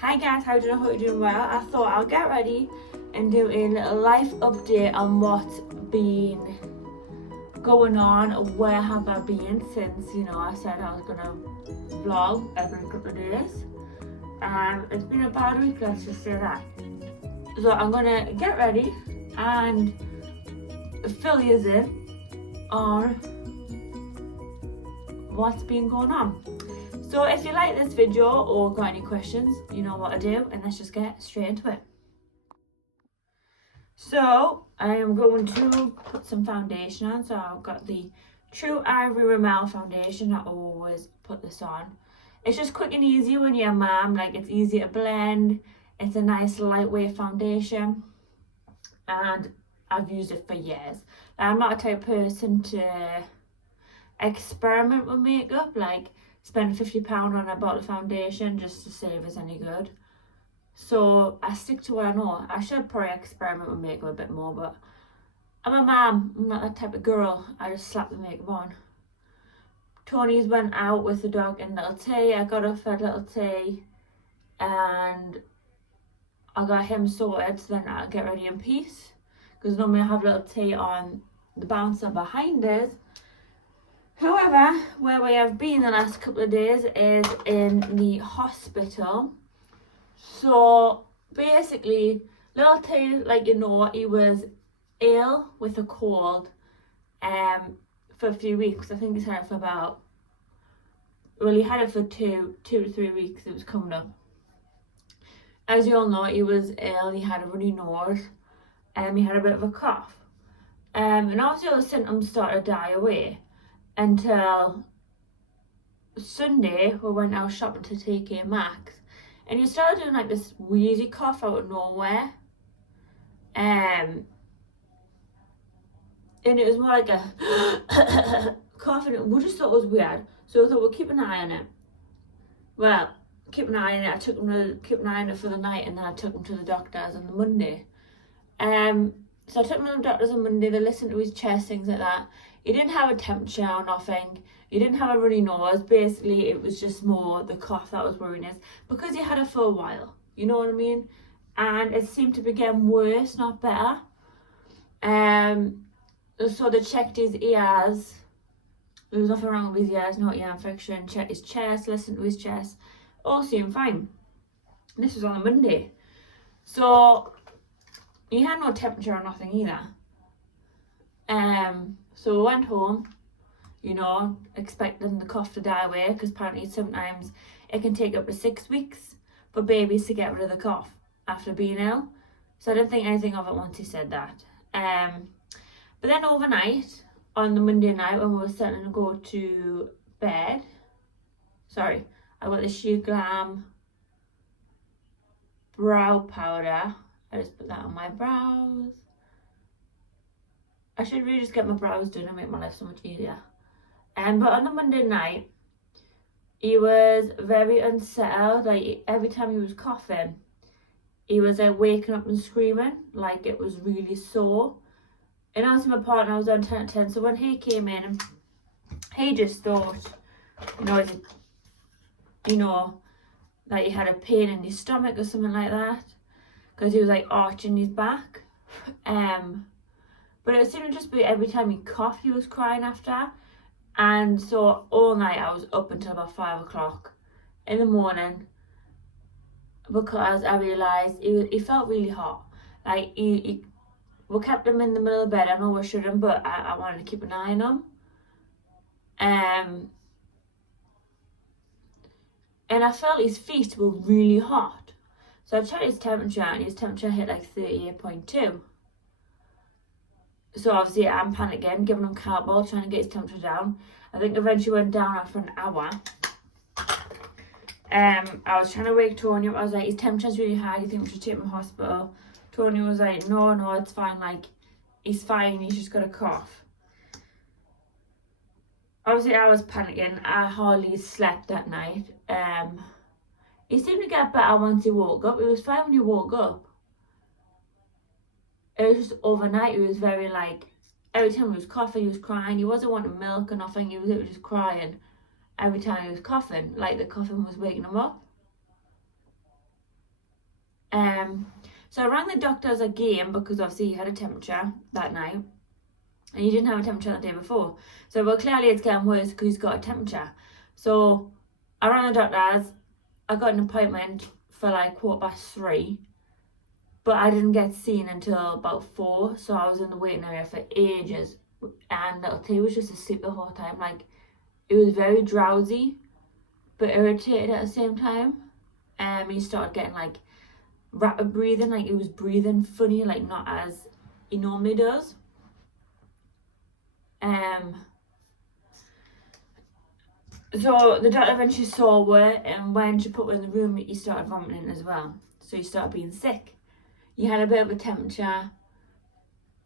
Hi guys, how do you know? Hope you're doing well. I thought I'll get ready and do a little life update on what's been going on. Where have I been since, I said I was gonna vlog every couple of days. It's been about a week, let's just say that. So I'm gonna get ready and fill you in on what's been going on. So if you like this video or got any questions, you know what to do, and let's just get straight into it. So I am going to put some foundation on. So I've got the True Ivory Rimmel foundation. I always put this on. It's just quick and easy when you're a mom. Like, it's easy to blend. It's a nice lightweight foundation, and I've used it for years. I'm not a type of person to experiment with makeup, like spend £50 on a bottle of foundation just to see if it's any good. So I stick to what I know. I should probably experiment with makeup a bit more, but I'm a mom. I'm not that type of girl. I just slap the makeup on. Tony's went out with the dog and little tea. I got her fed little tea and I got him sorted, so then I'll get ready in peace, because normally I have little tea on the bouncer behind us. However, where we have been the last couple of days is in the hospital. So basically, little T, he was ill with a cold for a few weeks. I think he's had it for he had it for two to 3 weeks. It was coming up. As you all know, he was ill. He had a runny nose, and he had a bit of a cough. And obviously all the symptoms started to die away until Sunday. We went out shopping to TK Maxx, and he started doing like this wheezy cough out of nowhere. And it was more like a cough, and we just thought it was weird. So we thought we'll keep an eye on it. Well, keep an eye on it. I took him to keep an eye on it for the night, and then I took him to the doctors on the Monday. So I took him to the doctors on Monday. They listened to his chest, things like that. He didn't have a temperature or nothing. He didn't have a runny nose. Basically, it was just more the cough that was worrying us, because he had it for a while. You know what I mean? And it seemed to be getting worse, not better. So they checked his ears. There was nothing wrong with his ears, no ear infection. Checked his chest, listened to his chest. All seemed fine. This was on a Monday. So he had no temperature or nothing either. So we went home, expecting the cough to die away, because apparently sometimes it can take up to 6 weeks for babies to get rid of the cough after being ill. So I didn't think anything of it once he said that. But then overnight, on the Monday night when we were starting to go to bed, I got the Sheer Glam brow powder. I just put that on my brows. I should really just get my brows done and make my life so much easier. But on the Monday night, he was very unsettled. Like, every time he was coughing, he was waking up and screaming, like it was really sore. And obviously my partner was on 10 at 10, so when he came in, he just thought, that he had a pain in his stomach or something like that, because he was like arching his back. But it seemed to just be every time he coughed, he was crying after. And so all night I was up until about 5 o'clock in the morning, because I realised he felt really hot. Like, we kept him in the middle of the bed. I know we shouldn't, but I wanted to keep an eye on him. And I felt his feet were really hot. So I checked his temperature, and his temperature hit like 38.2. So obviously I'm panicking, giving him Calpol, trying to get his temperature down. I think eventually went down after an hour. I was trying to wake Tony up. I was like, his temperature's really high, do you think we should take him to hospital? Tony was like, no, it's fine, like, he's fine, he's just got a cough. Obviously I was panicking. I hardly slept that night. He seemed to get better once he woke up. It was fine when he woke up. It was just overnight, he was very every time he was coughing, he was crying. He wasn't wanting milk or nothing, he was just crying every time he was coughing, like the coughing was waking him up. So I rang the doctors again because obviously he had a temperature that night and he didn't have a temperature the day before. So well, clearly it's getting worse because he's got a temperature. So I rang the doctors. I got an appointment for like 3:15, but I didn't get seen until about 4. So I was in the waiting area for ages, and little T was just asleep the whole time. Like, it was very drowsy but irritated at the same time. He started getting like rapid breathing, like he was breathing funny, like not as he normally does. So the doctor eventually saw her, and when she put her in the room, he started vomiting as well. So he started being sick. He had a bit of a temperature.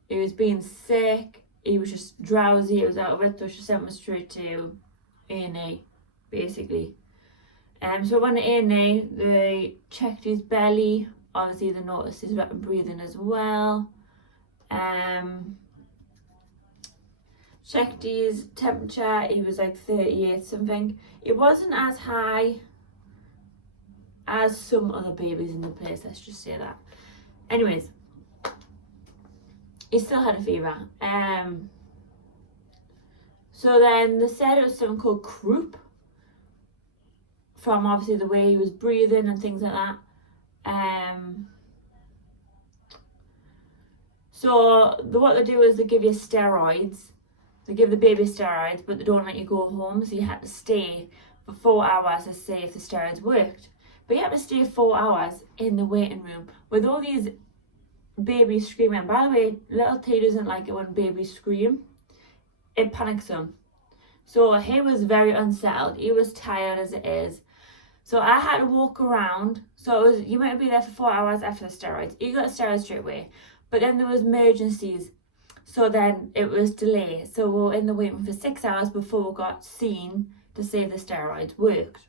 He was being sick. He was just drowsy. He was out of it. So she sent him straight to A&E, basically. So when the A&E, they checked his belly. Obviously, they noticed his rapid breathing as well. Checked his temperature. He was like 38 something. It wasn't as high as some other babies in the place, let's just say that. Anyways, he still had a fever. So then they said it was something called croup, from obviously the way he was breathing and things like that. So what they do is they give you steroids. They give the baby steroids, but they don't let you go home. So you had to stay for 4 hours to see if the steroids worked. But you had to stay 4 hours in the waiting room with all these babies screaming. By the way, little T doesn't like it when babies scream. It panics him. So he was very unsettled. He was tired as it is. So I had to walk around. So it was, you might be there for 4 hours after the steroids. You got steroids straight away. But then there was emergencies. So then it was delay. So we were in the waiting room for 6 hours before we got seen to say the steroids worked.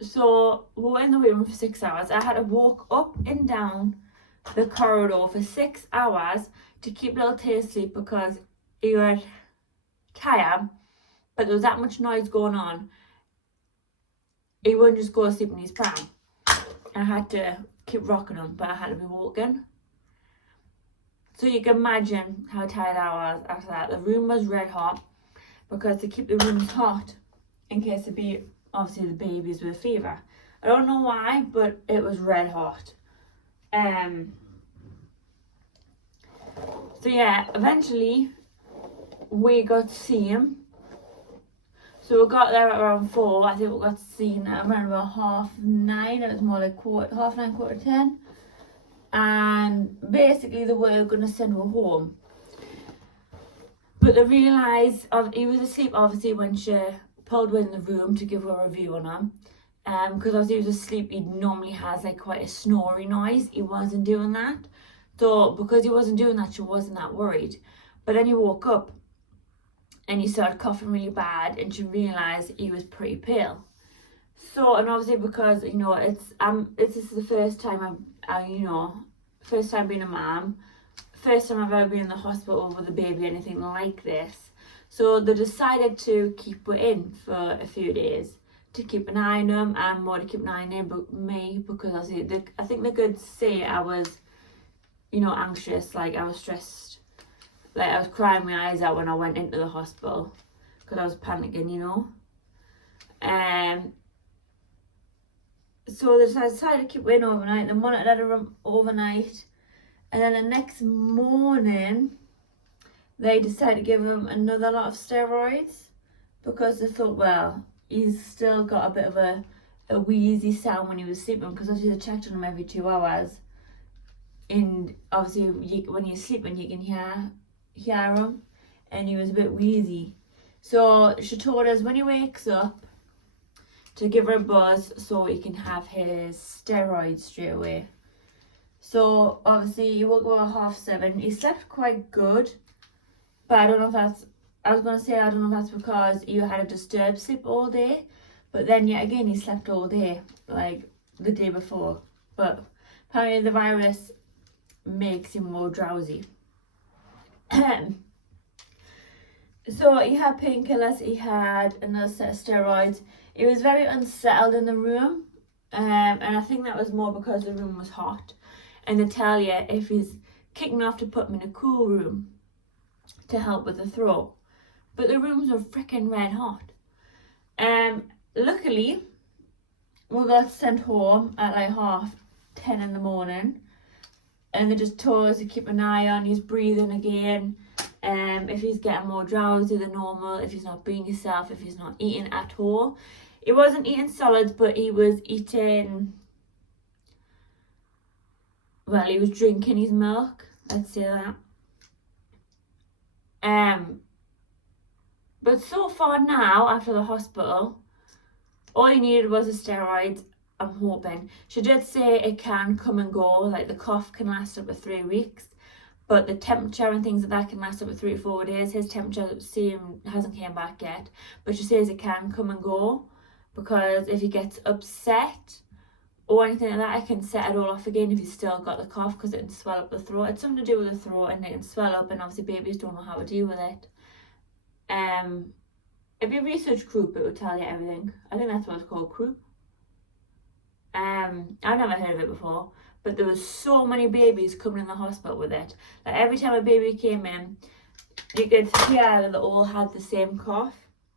So we were in the waiting room for 6 hours. I had to walk up and down the corridor for 6 hours to keep little Tay asleep because he was tired, but there was that much noise going on. He wouldn't just go to sleep in his pram. I had to keep rocking him, but I had to be walking. So you can imagine how tired I was after that. The room was red hot because to keep the rooms hot in case there be obviously the babies with fever. I don't know why, but it was red hot. So yeah, eventually we got to see him. So we got there at around 4. I think we got to see him at around about 9:30. It was more like 9:30, 10:15. And basically they were going to send her home. But they realised he was asleep obviously when she pulled her in the room to give her a review on him. Because obviously he was asleep, he normally has like quite a snory noise. He wasn't doing that. So because he wasn't doing that, she wasn't that worried. But then he woke up and he started coughing really bad, and she realised he was pretty pale. So, and obviously because, you know, this is the first time first time being a mum, first time I've ever been in the hospital with a baby, anything like this. So they decided to keep her in for a few days to keep an eye on him, and more to keep an eye on me, because I think they could say I was, anxious, like I was stressed. Like I was crying my eyes out when I went into the hospital because I was panicking, So they decided to keep her in overnight. They monitored her overnight, and then the next morning they decided to give him another lot of steroids because they thought, well, he's still got a bit of a wheezy sound when he was sleeping, because obviously they checked on him every 2 hours, and obviously when you're sleeping you can hear him, and he was a bit wheezy. So she told us when he wakes up to give her a buzz so he can have his steroids straight away. So obviously he woke up at 7:30. He slept quite good, but I don't know if that's because he had a disturbed sleep all day, but then yet again he slept all day like the day before. But apparently the virus makes him more drowsy. So he had painkillers, he had another set of steroids. He was very unsettled in the room, and I think that was more because the room was hot. And they tell you if he's kicking off to put him in a cool room to help with the throat. But the rooms were freaking red hot. Luckily, we got sent home at like 10:30 in the morning, and they just told us to keep an eye on his breathing again. If he's getting more drowsy than normal, if he's not being himself, if he's not eating at all. He wasn't eating solids, but he was eating, well, he was drinking his milk, let's say that. But so far now, after the hospital, all he needed was a steroid. I'm hoping. She did say it can come and go, like the cough can last up to 3 weeks, but the temperature and things like that can last up to 3 or 4 days. His temperature hasn't came back yet, but she says it can come and go, because if he gets upset or anything like that, it can set it all off again if he's still got the cough, because it can swell up the throat. It's something to do with the throat, and it can swell up, and obviously babies don't know how to deal with it. If you research croup, it will tell you everything. I think that's what it's called, croup. I've never heard of it before, but there was so many babies coming in the hospital with it. Like every time a baby came in, you could hear that they all had the same cough.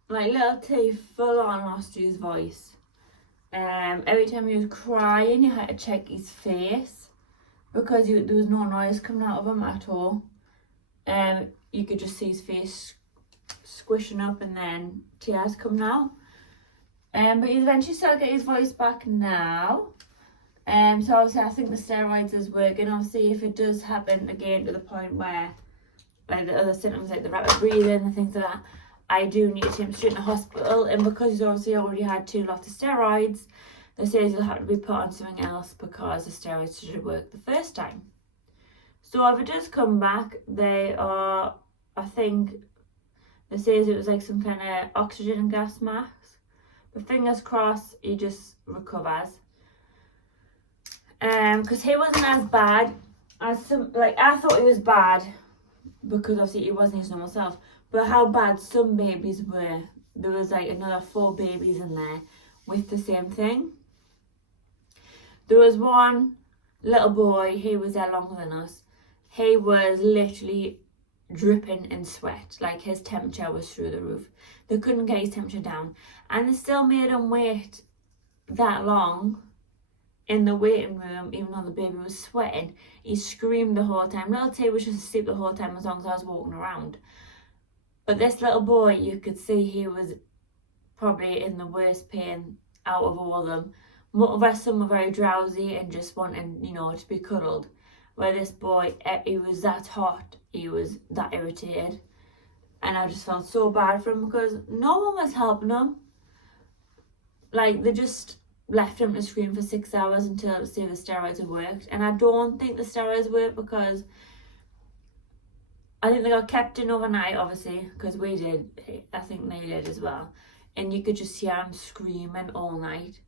Like little T full on lost his voice. Every time he was crying, you had to check his face, because there was no noise coming out of him at all. You could just see his face squishing up and then tears coming out. But he eventually started getting his voice back now. So obviously I think the steroids is working. Obviously if it does happen again to the point where, like the other symptoms like the rapid breathing and things like that, I do need to take him straight to the hospital. And because he's obviously already had 2 lots of steroids, they say he'll have to be put on something else because the steroids should work the first time. So if it does come back, they are, I think, they say it was like some kind of oxygen gas mask. But fingers crossed he just recovers. Because he wasn't as bad as some, like I thought he was bad because obviously he wasn't his normal self. But how bad some babies were. There was like another 4 babies in there with the same thing. There was one little boy, he was there longer than us. He was literally dripping in sweat. Like his temperature was through the roof. They couldn't get his temperature down. And they still made him wait that long in the waiting room, even though the baby was sweating. He screamed the whole time. Little T was just asleep the whole time as long as I was walking around. But this little boy, you could see he was probably in the worst pain out of all of them. The rest of them were very drowsy and just wanting, to be cuddled. Where this boy, he was that hot, he was that irritated. And I just felt so bad for him because no one was helping him. Like, they just left him to scream for 6 hours until to see the steroids had worked. And I don't think the steroids worked because I think they got kept in overnight, obviously, because we did. I think they did as well. And you could just hear him screaming all night.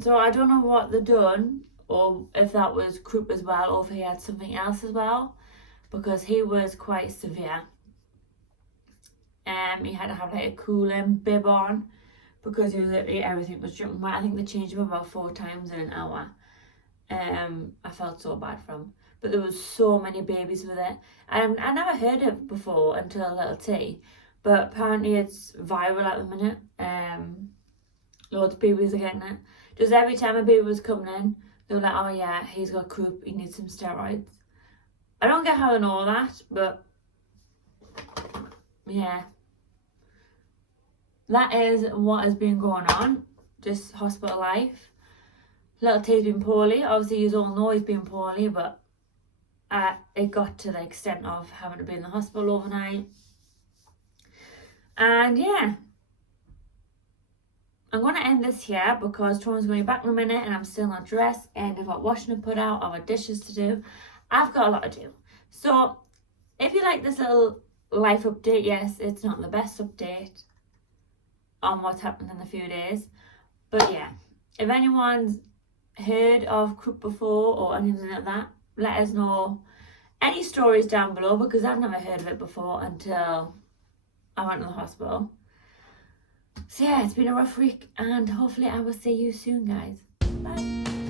So I don't know what they've done, or if that was croup as well, or if he had something else as well, because he was quite severe. He had to have like a cooling bib on because he was literally, everything was dripping wet. I think they changed him about 4 times in an hour. I felt so bad for him. But there was so many babies with it. I never heard of it before until Little T, but apparently it's viral at the minute. Loads of babies are getting it. Just every time a baby was coming in, they were like, oh yeah, he's got croup, he needs some steroids. I don't get how they know that, but yeah. That is what has been going on, just hospital life. Little T's been poorly. Obviously, you all know he's been poorly, but it got to the extent of having to be in the hospital overnight. And yeah, I'm going to end this here because Troy's going to be back in a minute and I'm still not dressed and I've got washing to put out, I've got dishes to do. I've got a lot to do. So if you like this little life update, yes, it's not the best update on what's happened in a few days. But yeah, if anyone's heard of croup before or anything like that, let us know. any stories down below, because I've never heard of it before until I went to the hospital. So yeah, it's been a rough week, and hopefully I will see you soon, guys. Bye.